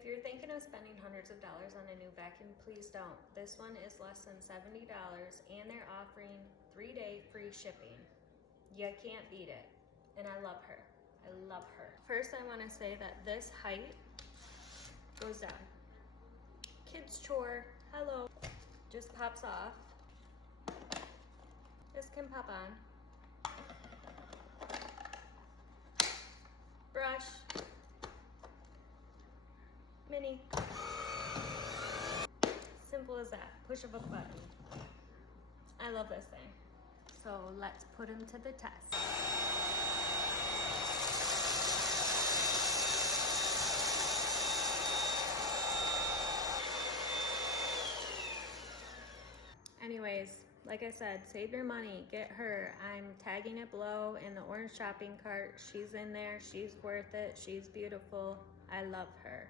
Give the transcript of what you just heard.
If you're thinking of spending hundreds of dollars on a new vacuum, please don't. This one is less than $70 and they're offering 3-day free shipping. You can't beat it. And I love her. I love her. First, I want to say that this height goes down. Kids chore, hello. Just pops off. This can pop on. Brush. Mini. Simple as that. Push of a button. I love this thing. So let's put him to the test. Anyways, like I said, save your money, get her. I'm tagging it below in the orange shopping cart. She's in there, she's worth it, she's beautiful. I love her.